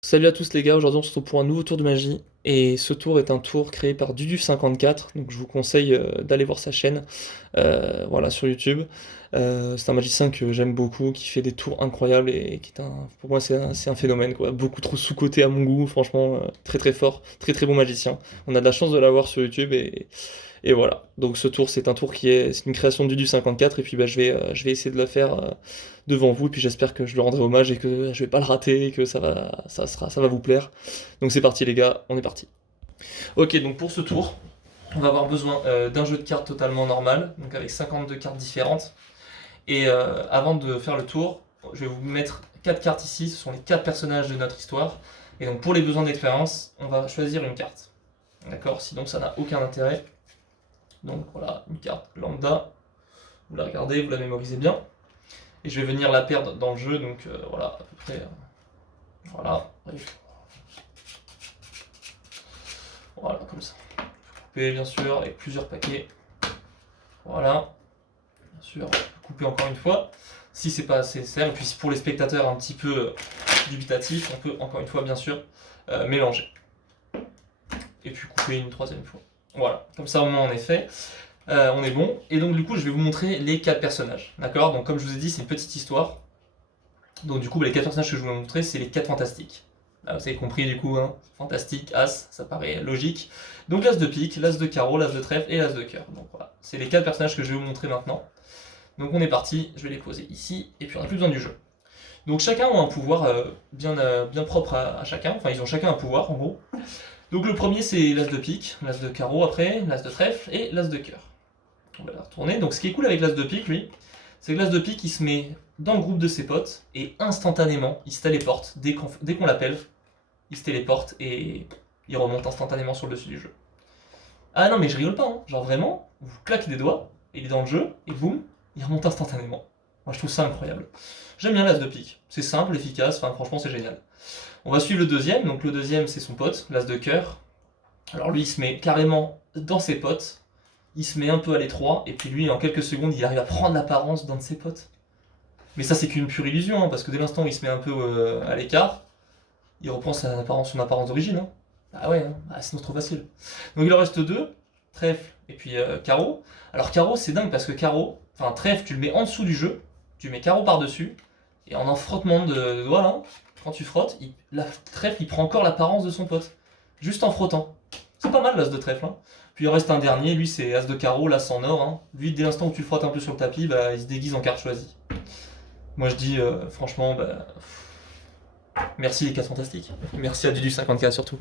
Salut à tous les gars, aujourd'hui on se retrouve pour un nouveau tour de magie, et ce tour est un tour créé par Dudu54, donc je vous conseille d'aller voir sa chaîne, voilà, sur YouTube. C'est un magicien que j'aime beaucoup, qui fait des tours incroyables, et qui est pour moi c'est un phénomène, quoi, beaucoup trop sous-coté à mon goût, franchement, très très fort, très très bon magicien. On a de la chance de l'avoir sur YouTube, et voilà. Donc ce tour, c'est un tour c'est une création de Dudu54, et puis bah, je vais essayer de le faire devant vous, et puis j'espère que je lui rendrai hommage et que je vais pas le rater, et que ça va vous plaire. Donc c'est parti les gars, on est parti. Ok, donc pour ce tour, on va avoir besoin d'un jeu de cartes totalement normal, donc avec 52 cartes différentes. Et avant de faire le tour, je vais vous mettre 4 cartes ici, ce sont les 4 personnages de notre histoire. Et donc pour les besoins d'expérience, on va choisir une carte. D'accord, sinon ça n'a aucun intérêt. Donc voilà, une carte lambda, vous la regardez, vous la mémorisez bien. Et je vais venir la perdre dans le jeu, donc voilà, à peu près. Voilà, voilà, comme ça. Couper bien sûr, avec plusieurs paquets. Voilà, bien sûr, couper encore une fois. Si c'est pas assez nécessaire, et puis pour les spectateurs un petit peu dubitatifs, on peut encore une fois bien sûr mélanger. Et puis couper une troisième fois. Voilà, comme ça au moins on est fait. On est bon. Et donc du coup je vais vous montrer les 4 personnages. D'accord. Donc comme je vous ai dit, c'est une petite histoire. Donc du coup les 4 personnages que je vais vous montrer, c'est les 4 fantastiques. Là, vous avez compris du coup, hein, fantastique, as, ça paraît logique. Donc l'as de pique, l'as de carreau, l'as de trèfle et l'as de cœur. Donc voilà, c'est les 4 personnages que je vais vous montrer maintenant. Donc on est parti, je vais les poser ici, et puis on n'a plus besoin du jeu. Donc chacun a un pouvoir bien propre à chacun, enfin ils ont chacun un pouvoir en gros. Donc le premier c'est l'as de pique, l'as de carreau après, l'as de trèfle et l'as de cœur. On va la retourner. Donc ce qui est cool avec l'as de pique, lui, c'est que l'as de pique il se met dans le groupe de ses potes et instantanément il se téléporte. Dès qu'on l'appelle, il se téléporte et il remonte instantanément sur le dessus du jeu. Ah non mais je rigole pas, hein. Genre vraiment, vous claquez des doigts, il est dans le jeu et boum, il remonte instantanément. Moi je trouve ça incroyable. J'aime bien l'as de pique, c'est simple, efficace, enfin franchement c'est génial. On va suivre le deuxième, donc le deuxième c'est son pote, l'as de cœur. Alors lui il se met carrément dans ses potes, il se met un peu à l'étroit, et puis lui en quelques secondes il arrive à prendre l'apparence d'un de ses potes. Mais ça c'est qu'une pure illusion, hein, parce que dès l'instant où il se met un peu à l'écart, il reprend son apparence d'origine. Hein. Ah ouais, hein. Ah, sinon c'est trop facile. Donc il en reste deux, trèfle et puis carreau. Alors carreau c'est dingue parce que carreau, enfin trèfle tu le mets en dessous du jeu, tu mets carreau par-dessus, et en frottement de doigts là, quand tu frottes, la trèfle il prend encore l'apparence de son pote. Juste en frottant. C'est pas mal l'as de trèfle. Hein. Puis il en reste un dernier, lui c'est as de carreau, l'as en or. Hein. Lui dès l'instant où tu le frottes un peu sur le tapis, bah, il se déguise en carte choisie. Moi je dis franchement, bah, merci les 4 fantastiques. Merci à Dudu54 surtout.